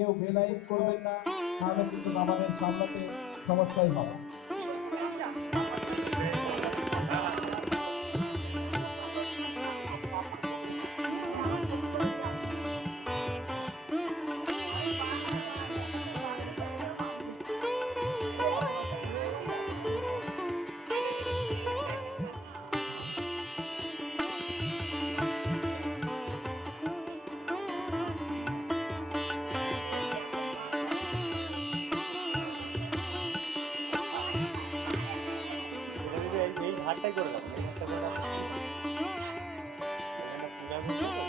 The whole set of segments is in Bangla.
কেউ বেলাইন করবেন না, তাহলে কিন্তু আমাদের সামলাতে সমস্যাই হবে। এই ঘাটটাই করে রাখুন, এই ঘাটটা করে রাখুন। পূজা করছে তো।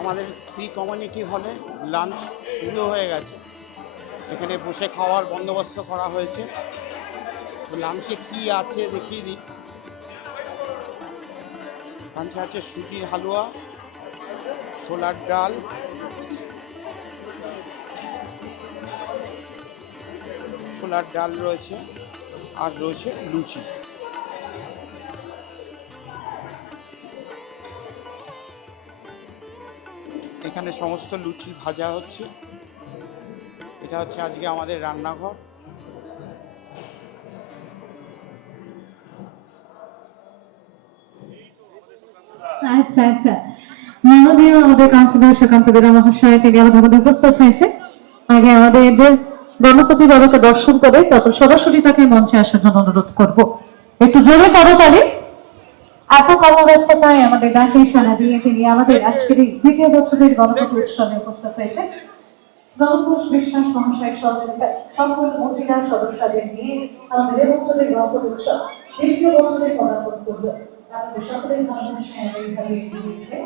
আমাদের শ্রী কমিউনিটি হলে লাঞ্চ শুরু হয়ে গেছে। এখানে বসে খাওয়ার বন্দোবস্ত করা হয়েছে। তো লাঞ্চে কি আছে দেখিয়ে দিই। লাঞ্চে আছে সুজির হালুয়া, ছোলার ডাল, রয়েছে, আর রয়েছে লুচি। এখানে সমস্ত লুচি ভাজা হচ্ছে। এটা হচ্ছে আজকে আমাদের রান্নাঘর। আচ্ছা আচ্ছা, মাননীয় আমাদের কাউন্সিলর সুকান্ত বেরা মহাশয় তিনি আমাদের মধ্যে উপস্থিত হয়েছে। আগে আমাদের গণপতি বাবাকে দর্শন করে তারপর সরাসরি তাকে মঞ্চে আসার জন্য অনুরোধ করব। একটু জোরে করতালি। এত কর্মব্যস্ততায় আমাদের ডাকে সাড়া দিয়ে তিনি আমাদের আজকের এই দ্বিতীয় বছরের গণপতি উৎসবে উপস্থিত হয়েছে। গণপুষ বিশ্বাস মহাশয় সহযোগিতায় সকল মহিলা সদস্যদের নিয়ে আমাদের এবছরের গণপতি উৎসব দ্বিতীয় বছরে পদার্পণ করল। আমাদের সকলের মানুষের এইভাবে এগিয়ে দিচ্ছে।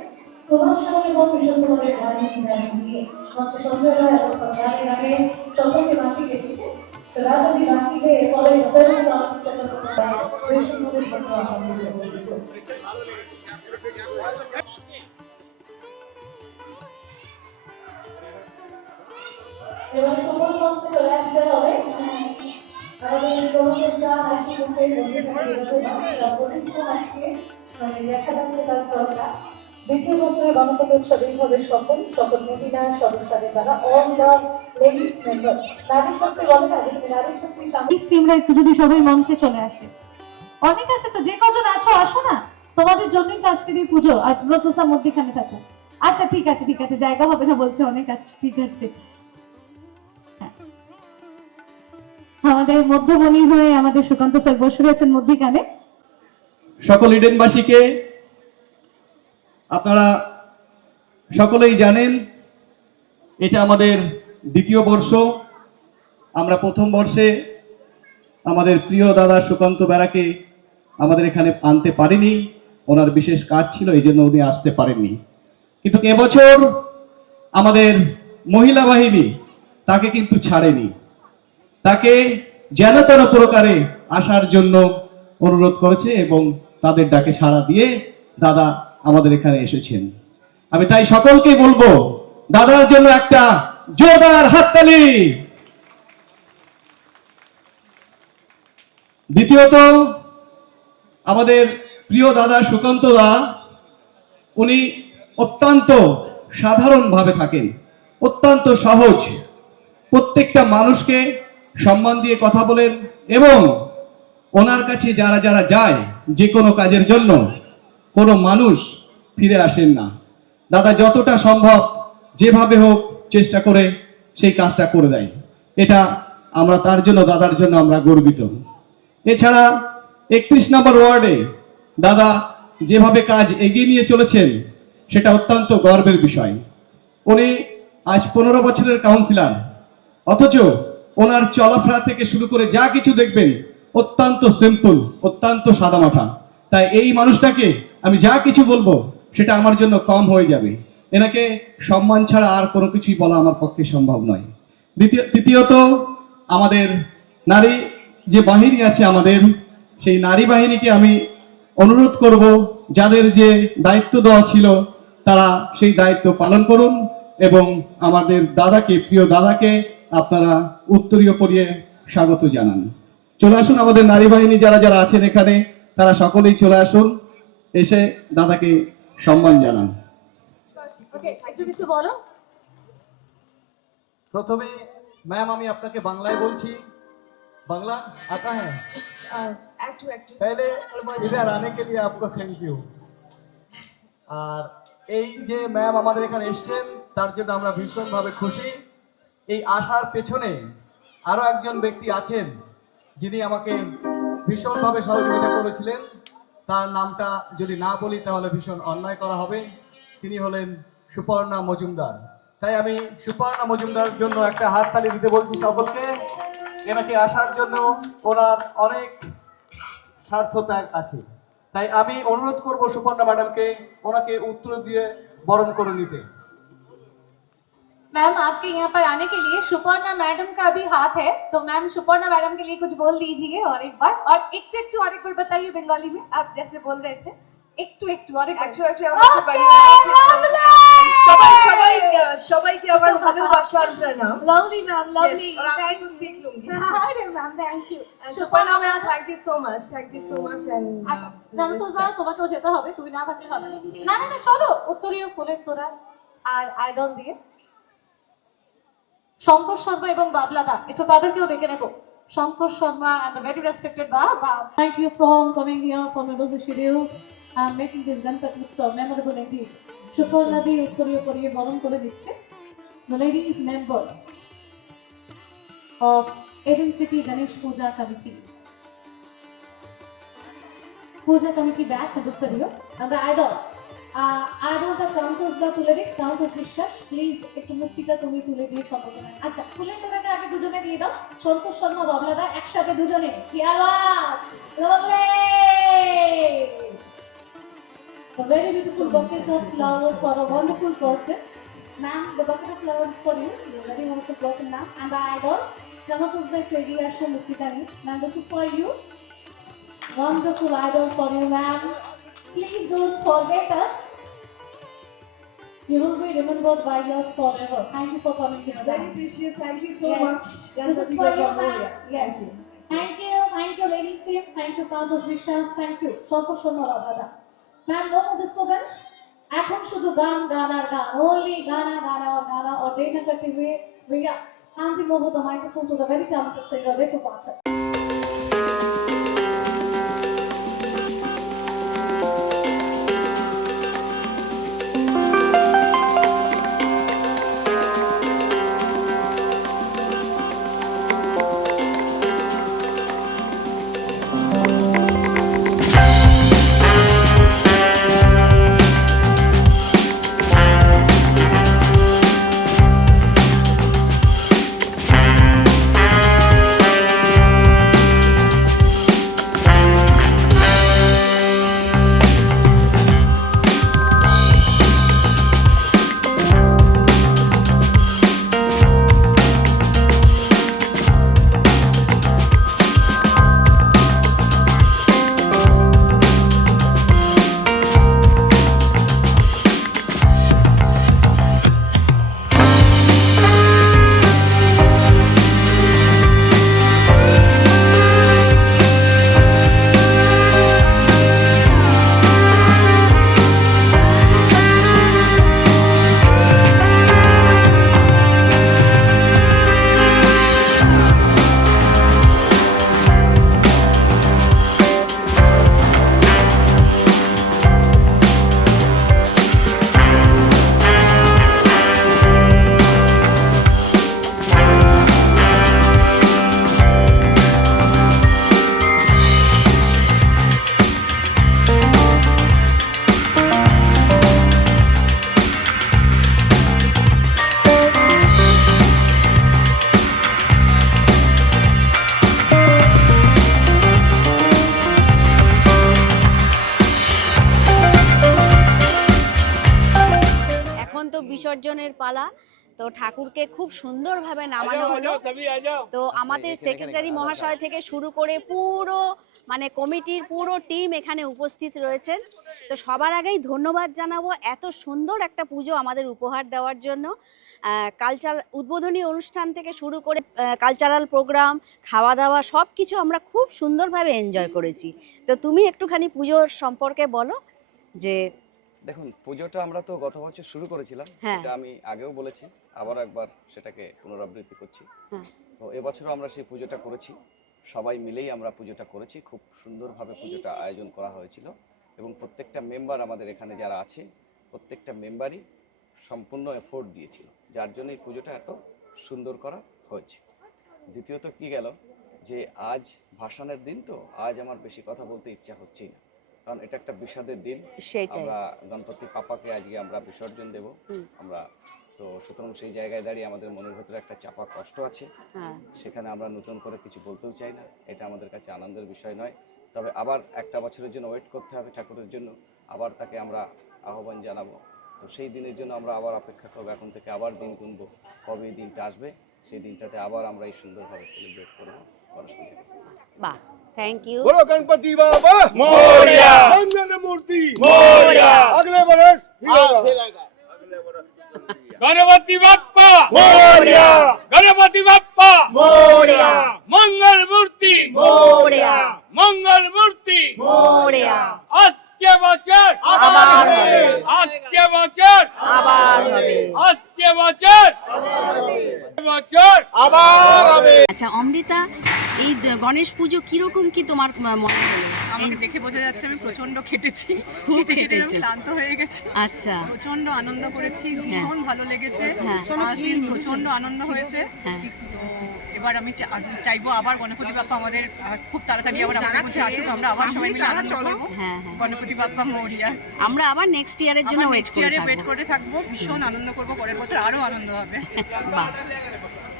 তোমার সঙ্গে এবং কিশোর কুমারের গানে গানে নিয়ে মঞ্চে সঞ্জয় রায় এবং গানে গানে সকলকে বাকি রেখেছে। তো রাজনী বাকিকে পরে বেশ সুন্দরের জন্য আমাদের এবং তোমার মঞ্চে চলে আসতে হবে। আমাদের প্রফেসর হাসি মুখে পরিশ্রম আসছে দেখা যাচ্ছে তার ফলটা। দ্বিতীয় বছরের গণপতি উৎসব এইভাবে সকল মহিলা সদস্যদের দ্বারা অল দ্য লেডিস মেম্বার নারী শক্তি বলে না, নারী শক্তি স্বামী টিমরা একটু যদি সবাই মঞ্চে চলে আসে। অনেক আছে তো, যে কজন আছো আসো না, তোমাদের জন্যই তো আজকের এই পুজো। আর প্রফেসর মধ্যখানে থাকো। আচ্ছা ঠিক আছে ঠিক আছে, জায়গা হবে না বলছে, অনেক আছে, ঠিক আছে। আমাদের মধ্যমণি হয়ে আমাদের সুকান্ত স্যার বসে রয়েছেন মধ্যিখানে। সকল ইডেনবাসীকে আপনারা সকলেই জানেন এটা আমাদের দ্বিতীয় বর্ষ। আমরা প্রথম বর্ষে আমাদের প্রিয় দাদা সুকান্ত বেরাকে আমাদের এখানে আনতে পারিনি, ওনার বিশেষ কাজ ছিল, এই জন্য উনি আসতে পারেননি। কিন্তু এবছর আমাদের মহিলা বাহিনী তাকে কিন্তু ছাড়েনি, তাকে যেন তেন প্রকারে আসার জন্য অনুরোধ করেছে এবং তাদের ডাকে সাড়া দিয়ে দাদা আমাদের এখানে এসেছেন। আমি তাই সকলকে বলবো দাদার জন্য একটা জোরদার হাততালি। দ্বিতীয়ত আমাদের প্রিয় দাদা সুকান্ত দা, উনি অত্যন্ত সাধারণভাবে থাকেন, অত্যন্ত সহজ, প্রত্যেকটা মানুষকে সম্মান দিয়ে কথা বলেন এবং ওনার কাছে যারা যারা যায় যে কোনো কাজের জন্য কোনো মানুষ ফিরে আসেন না। দাদা যতটা সম্ভব যেভাবে হোক চেষ্টা করে সেই কাজটা করে দেয়। এটা আমরা তার জন্য, দাদার জন্য আমরা গর্বিত। এছাড়া 31 নম্বর ওয়ার্ডে দাদা যেভাবে কাজ এগিয়ে নিয়ে চলেছেন সেটা অত্যন্ত গর্বের বিষয়। উনি আজ 15 বছরের কাউন্সিলর, অথচ ওনার চলাফেরা থেকে শুরু করে যা কিছু দেখবেন অত্যন্ত সিম্পল, অত্যন্ত সাদামাঠা। তাই এই মানুষটাকে আমি যা কিছু বলবো সেটা আমার জন্য কম হয়ে যাবে। এনাকে সম্মান ছাড়া আর কোনো কিছুই বলা আমার পক্ষে সম্ভব নয়। তৃতীয়ত আমাদের নারী যে বাহিনী আছে আমাদের, সেই নারী বাহিনীকে আমি অনুরোধ করব যাদের যে দায়িত্ব দেওয়া ছিল তারা সেই দায়িত্ব পালন করুন এবং আমাদের দাদাকে, প্রিয় দাদাকে আপনারা উত্তরীয় পরিয়ে স্বাগত জানান। চলে আসুন, আমাদের নারী বাহিনী যারা যারা আছেন এখানে তারা সকলেই চলে আসুন, এসে দাদাকে সম্মান জানান। ওকে, একটু কিছু বলো। প্রথমে ম্যাম আমি আপনাকে বাংলায় বলছি। বাংলা आता है? पहले इधर आने के लिए आपको थैंक यू। আর এই যে ম্যাম আমাদের এখানে এসেছেন তার জন্য আমরা ভীষণভাবে খুশি। এই আসার পেছনে আরো একজন ব্যক্তি আছেন যিনি আমাকে ভীষণভাবে সহযোগিতা করেছিলেন। তার নামটা যদি না বলি তাহলে ভীষণ অন্যায় করা হবে। তিনি হলেন সুপর্ণা মজুমদার। তাই আমি সুপর্ণা মজুমদারের জন্য একটা হাততালি দিতে বলছি সকলকে। এনাকে আসার জন্য ওনার অনেক স্বার্থত্যাগ আছে। তাই আমি অনুরোধ করব সুপর্ণা ম্যাডামকে ওনাকে উত্তর দিয়ে বরণ করে নিতে। मैम आपके यहाँ पर आने के लिए सुपर्णा मैडम का भी हाथ है, तो मैम सुपर्णा मैडम के लिए कुछ बोल लीजिए और एक बार, और एक बार बताइए बंगाली में, आप जैसे बोल रहे थे একটু और एक সবাইকে আমার ভালোবাসার প্রণাম। Lovely ma'am, lovely, thank you আরে ma'am thank you Suparna ma'am, thank you so much and আচ্ছা নানতুজা তোমাকেও যেতে হবে, তুমি না থাকলে হবে না। না চলো, উত্তরীয় ফুলের তোড়া আর আইডল দিয়ে সন্তোষ শর্মা এবং বাবলাদা, একটু তাদেরকেও ডেকে নেবো। সন্তোষ Sharma and a very respected Baba. Thank you from coming here from your busy schedule. and making this Ganpati Utsav memorable indeed. Suparna Di Uttariya Pariye Baron করে দিচ্ছে the ladies members of Eden City Ganesh Puja Committee. Puja Committee back as Uttariya and the idol. আইডলটা কাউন্টার্সটা তুলে দিই, কাউন্টার বিশ্বাস প্লিজ একটু মুক্তিটা তুমি তুলে দিয়ে সম্বোধন। আচ্ছা ফুলের তোড়াটা আগে দুজনে দিয়ে দাও, সন্তোষ শর্মা বাবলাদা একসাথে দুজনে কি আওয়াজ, lovely! A very beautiful bucket of flowers for a wonderful person. Ma'am, the bucket of flowers for you. You're a very wonderful person, ma'am. And the idol, Ramakrishna Shetty Asha Muktitani. Ma'am, this is for you. Wonderful idol for you, ma'am. Please don't forget us. You will be remembered by us forever. Thank you for coming here. Very precious. Thank you so Yes. much. This is for you, ma'am. Yes. Thank you, ladies team. Thank you, Kantosh Vishwas. Thank you, Santhosh Sharma Babada. Ma'am, no more disturbance. এখন শুধু গান গান আর গান, only Gaana Gaana or Gaana or day negative way. We are handing over the microphone to the very talented singer Ritu Pathak. বিসর্জনের পালা। তো ঠাকুরকে খুব সুন্দরভাবে নামানো হলো। তো আমাদের সেক্রেটারি মহাশয় থেকে শুরু করে পুরো মানে কমিটির পুরো টিম এখানে উপস্থিত রয়েছেন। তো সবার আগেই ধন্যবাদ জানাবো এত সুন্দর একটা পুজো আমাদের উপহার দেওয়ার জন্য। কালচার উদ্বোধনী অনুষ্ঠান থেকে শুরু করে কালচারাল প্রোগ্রাম, খাওয়া দাওয়া সব কিছু আমরা খুব সুন্দরভাবে এনজয় করেছি। তো তুমি একটুখানি পুজোর সম্পর্কে বলো। যে দেখুন, পুজোটা আমরা তো গত বছর শুরু করেছিলাম, এটা আমি আগেও বলেছি, আবার একবার সেটাকে পুনরাবৃত্তি করছি। তো এবছরও আমরা সেই পুজোটা করেছি, সবাই মিলেই আমরা পুজোটা করেছি। খুব সুন্দরভাবে পুজোটা আয়োজন করা হয়েছিল এবং প্রত্যেকটা মেম্বার আমাদের এখানে যারা আছে প্রত্যেকটা মেম্বারই সম্পূর্ণ এফোর্ট দিয়েছিল, যার জন্য এই পুজোটা এত সুন্দর করা হয়েছে। দ্বিতীয়ত কি গেল যে আজ ভাসানের দিন, তো আজ আমার বেশি কথা বলতে ইচ্ছা হচ্ছেই না, কারণ এটা একটা বিষাদের দিন। আমরা গণপতি পাপাকে আজকে আমরা বিসর্জন দেব আমরা, তো সুতরাং সেই জায়গায় দাঁড়িয়ে আমাদের মনের ভেতরে একটা চাপা কষ্ট আছে। সেখানে আমরা নতুন করে কিছু বলতেও চাই না, এটা আমাদের কাছে আনন্দের বিষয় নয়। তবে আবার একটা বছরের জন্য ওয়েট করতে হবে ঠাকুরের জন্য, আবার তাকে আমরা আহ্বান জানাবো। তো সেই দিনের জন্য আমরা আবার অপেক্ষা করবো, এখন থেকে আবার দিন গুনবো কবে এই দিনটা আসবে, সেই দিনটাতে আবার আমরা এই সুন্দরভাবে সেলিব্রেট করবো পরস্পর। বাহ, থ্যাংক ইউ। बोलो गणपति बाबा मोरिया, मंगल मूर्ति मोरिया, अगले बरस फिरेगा। गणपति बाप्पा मोरिया, गणपति बाप्पा मोरिया, मंगल मूर्ति मोरिया, मंगल मूर्ति मोरिया। আসছে বছর আবার হবে, আসছে বছর আবার হবে, আসছে বছর বছর আবার হবে। আচ্ছা অমৃতা, এই গণেশ পুজো কিরকম কি তোমার মনে হলো? আমাকে দেখে বোঝা যাচ্ছে আমি প্রচন্ড খেটেছি, খুব খেটে খেটে আমি খেটেছো। ক্লান্ত হয়ে গেছি। আচ্ছা, প্রচন্ড আনন্দ করেছি, ভীষণ ভালো লেগেছে, হ্যাঁ। আজকে প্রচন্ড আনন্দ হয়েছে। হ্যাঁ। তো এবার আমি চাইবো আবার গণপতি বাপ্পা আমাদের খুব তাড়াতাড়ি আবার আমাদের মধ্যে আসুক, আমরা আবার সবাই মিলে আনন্দ করবো। হ্যাঁ, হ্যাঁ। গণপতি বাপ্পা মৌরিয়া। আমরা আবার নেক্সট ইয়ারের জন্য ওয়েট করে ওয়েট থাকবো। করে থাকবো, ভীষণ আনন্দ করবো, পরের বছর আরো আনন্দ হবে। বাহ।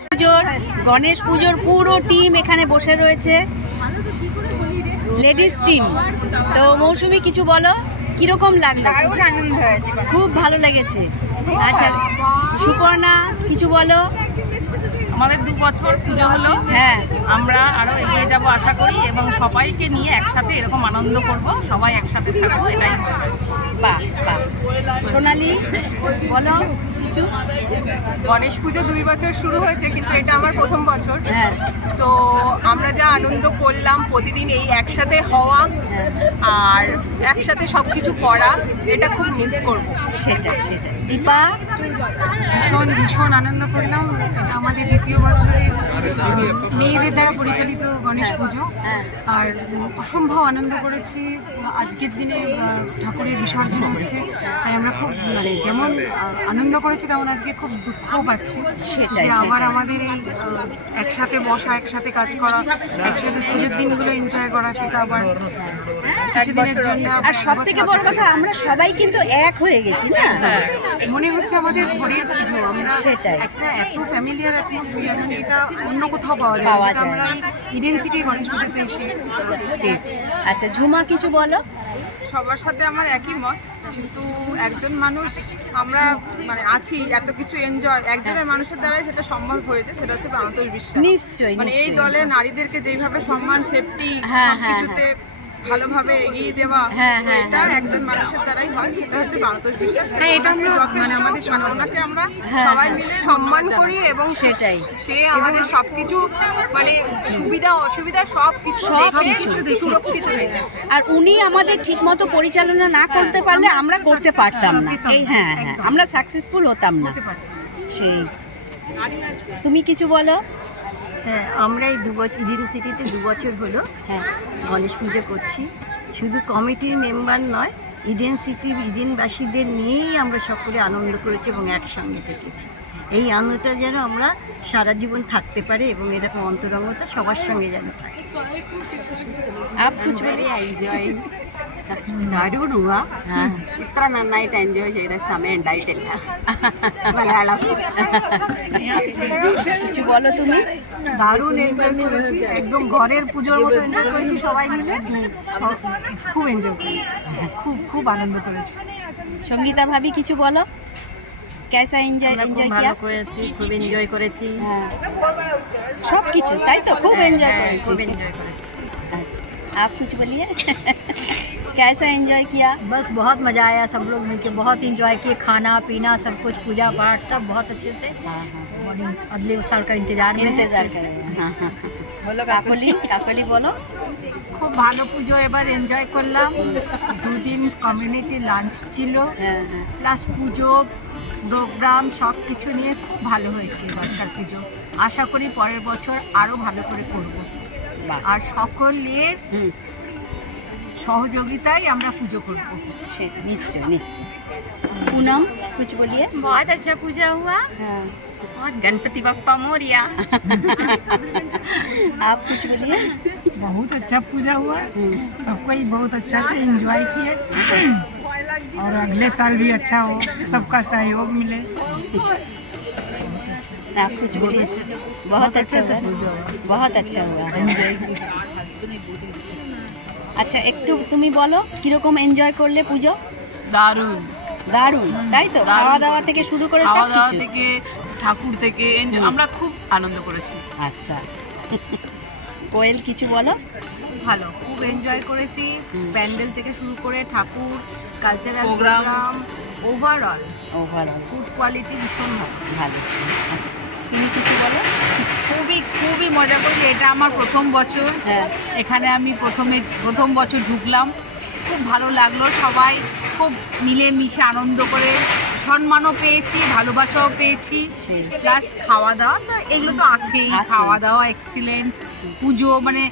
পুজোর গণেশ পুজোর পুরো টিম এখানে বসে রয়েছে, লেডিস টিম। তো মৌসুমী কিছু বলো, কিরকম লাগলো? দারুণ আনন্দ হয়েছে। খুব ভালো লেগেছে। আচ্ছা সুপর্ণা কিছু বলো। আমাদের 2 বছর পুজো হলো, হ্যাঁ, আমরা আরো এগিয়ে যাব আশা করি এবং সবাইকে নিয়ে একসাথে এরকম আনন্দ করব, সবাই একসাথে থাকবো, এটাই ভালো লাগছে। বাহ বাহ। সোনালি বলো কিছু। গণেশ পুজো 2 বছর শুরু হয়েছে, কিন্তু এটা আমার প্রথম বছর। হ্যাঁ, তো আমরা যা আনন্দ করলাম প্রতিদিন এই একসাথে হওয়া আর একসাথে সব কিছু করা, এটা খুব মিস করব। সেটাই সেটাই। দীপা, ভীষণ ভীষণ আনন্দ করলাম। এটা আমাদের দ্বিতীয় বছরের মেয়েদের দ্বারা পরিচালিত গণেশ পুজো, আর অসম্ভব আনন্দ করেছি। আজকের দিনে ঠাকুরের বিসর্জন হচ্ছে, তাই আমরা খুব মানে যেমন আনন্দ করেছি তেমন আজকে খুব দুঃখও পাচ্ছি সেটাই, যে আবার আমাদের এই একসাথে বসা, একসাথে কাজ করা, একসাথে পুজোর দিনগুলো এনজয় করা, সেটা আবার কিছুদিনের জন্য। আর সব থেকে বড় কথা আমরা সবাই কিন্তু এক হয়ে গেছি না? মনে হচ্ছে আমাদের ঘরের পুজো। আমরা সেটাই। একটা এত ফ্যামিলিয়ার অ্যাটমসফিয়ার, মানে এটা অন্য কোথাও পাওয়া যায় পাওয়া না, যেটা যায় আমরা এই ইডেন সিটি গণেশ পুজোতে এসে পেয়েছি। আচ্ছা ঝুমা কিছু বলো। সবার সাথে আমার একই মত, কিন্তু একজন মানুষ আমরা মানে আছি এত কিছু এনজয়, একজনের মানুষের দ্বারাই সেটা সম্ভব হয়েছে, সেটা হচ্ছে প্রাণতোষ বিশ্বাস। নিশ্চয়ই মানে এই নিশ্চয়ই। দলে নারীদেরকে যেভাবে সম্মান, সেফটি, হ্যাঁ, সবকিছুতে ভালোভাবে এগিয়ে দেওয়া, হ্যাঁ, তো হ্যাঁ, এটা একজন মানুষের দ্বারাই হয়, সেটা হচ্ছে প্রাণতোষ বিশ্বাস। হ্যাঁ, এটা ওনাকে আমরা যথেষ্ট মানে আমাদের মানে ওনাকে আমরা হ্যাঁ, সবাই হ্যাঁ। মিলে সম্মান করি এবং সেটাই। সে আমাদের সবকিছু মানে সুবিধা অসুবিধা সবকিছু সবকিছু দেখে সুরক্ষিত রেখেছে। আর উনি আমাদের ঠিকমতো পরিচালনা না করতে পারলে আমরা করতে পারতাম না। এই হ্যাঁ হ্যাঁ, আমরা সাকসেসফুল হতাম না। সেই, তুমি কিছু বলো। হ্যাঁ, আমরা এই 2 বছর ইডেন সিটিতে 2 বছর হলো হ্যাঁ, গণেশ পুজো করছি। শুধু কমিটির মেম্বার নয়, ইডেন সিটি ইডেনবাসীদের নিয়েই আমরা সকলে আনন্দ করেছি এবং একসঙ্গে থেকেছি। এই আনন্দটা যেন আমরা সারা জীবন থাকতে পারি এবং এরকম অন্তরঙ্গতা সবার সঙ্গে যেন থাকে। आप कुछ बोलिए। ಎಂಜಾಯ್ দারুণ হুয়া, ইত্রা নাইট এনজয় ചെയ്ത സമയം ഉണ്ടായിട്ടില്ല മലയാളം। কিছু বলো তুমি। দারুণ এনজয় করেছি, একদম ঘরের পুজোর মতো এনজয় করেছি সবাই মিলে, খুব এনজয় করেছি, খুব খুব আনন্দ করেছি। সঙ্গীতা ভাবি কিছু বলো। कैसा एंजॉय किया? করেছি, খুব এনজয় করেছি, সব কিছু তাই তো, খুব এনজয় হ্যাঁ, করেছি। খুব এনজয় করেছি। अच्छा, आप कुछ बोलिए। कैसा एंजॉय किया? बस बहुत मज़ा आया, सब लोग मिलके बहुत इंजॉय किए, खाना पीना सब कुछ, पूजा पाठ सब बहुत अच्छे से। और अगले साल का इंतजार में हैं। इंतजार कर रहे हैं। हाँ हाँ, बोलो काकली, काकली बोलो। খুব ভালো পুজো এবার এনজয় করলাম। 2 দিন কমিউনিটি লাঞ্চ ছিল, হ্যাঁ হ্যাঁ, প্লাস পুজো প্রোগ্রাম সব কিছু নিয়ে খুব ভালো হয়েছে এবারকার পুজো। আশা করি পরের বছর আরও ভালো করে করব, বাহ। আর সকলের হুম, সহযোগিতায় আমরা পুজো করব। से निश्चय निश्चय। पूनम कुछ बोलिए। बहुत अच्छा पूजा हुआ हाँ, और गणपति बप्पा मोरिया। आप कुछ बोलिए। बहुत अच्छा पूजा हुआ, सबको ही बहुत अच्छा से एंजॉय किए, और अगले साल भी अच्छा हो, सबका सहयोग मिले। आप कुछ बोलिए। बहुत अच्छा हुआ, बहुत अच्छा हुआ। আচ্ছা একটু তুমি বলো কিরকম এনজয় করলে পুজো? দারুণ দারুণ, তাই তো? খাওয়া দাওয়া থেকে শুরু করে সব কিছু, থেকে ঠাকুর থেকে আমরা খুব আনন্দ করেছি। আচ্ছা। কোয়েল কিছু বলো। ভালো, খুব এনজয় করেছি, প্যান্ডেল থেকে শুরু করে ঠাকুর, cultural programme, overall overall food quality ভীষণ ভালো। ভালো ছিল। আচ্ছা তুমি কিছু বলো। খুবই মজা করেছি, এটা আমার প্রথম বছর। হ্যাঁ, এখানে আমি প্রথম বছর ঢুকলাম, খুব ভালো লাগলো, সবাই খুব মিলেমিশে আনন্দ করে সম্মানও পেয়েছি, ভালোবাসাও পেয়েছি, প্লাস খাওয়া দাওয়া তো এগুলো তো আছেই। খাওয়া দাওয়া এক্সিলেন্ট, পুজো মানে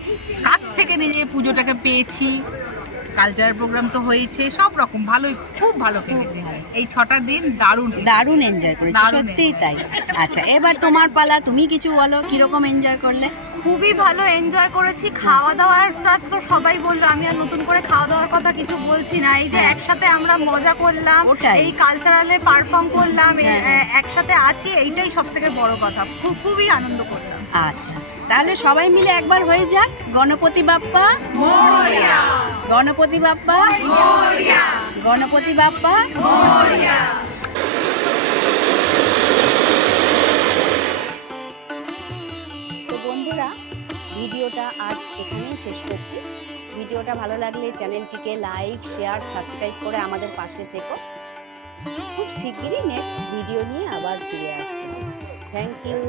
কাছ থেকে নিজে পুজোটাকে পেয়েছি, কালচারাল প্রোগ্রাম তো হয়েছে, সব রকম ভালোই, খুব ভালো কেটেছে এই 6টা দিন। দারুণ এনজয় করেছি, সত্যিই তাই। আচ্ছা, এবার তোমার পালা, তুমি কিছু বলো, কিরকম এনজয় করলে? খুবই ভালো এনজয় করেছি। খাওয়া দাওয়াটা তো সবাই বললো, আমি আর নতুন করে খাওয়া দাওয়ার কথা কিছু বলছি না। এই যে একসাথে আমরা মজা করলাম, এই কালচারালে পারফর্ম করলাম, একসাথে আছি, এইটাই সব থেকে বড় কথা। খুবই আনন্দ করলাম। আচ্ছা, তাহলে সবাই মিলে একবার হয়ে যাক গণপতি বাপ্পা মোরয়া, গণপতি বাপ্পা মোরয়া, গণপতি বাপ্পা মোরয়া। তো বন্ধুরা, ভিডিওটা আজ এখানেই শেষ করছি। ভিডিওটা ভালো লাগলে চ্যানেলটিকে লাইক, শেয়ার, সাবস্ক্রাইব করে আমাদের পাশে থেকো। খুব শিগগিরই নেক্সট ভিডিও নিয়ে আবার ফিরে আসছি। Thank you.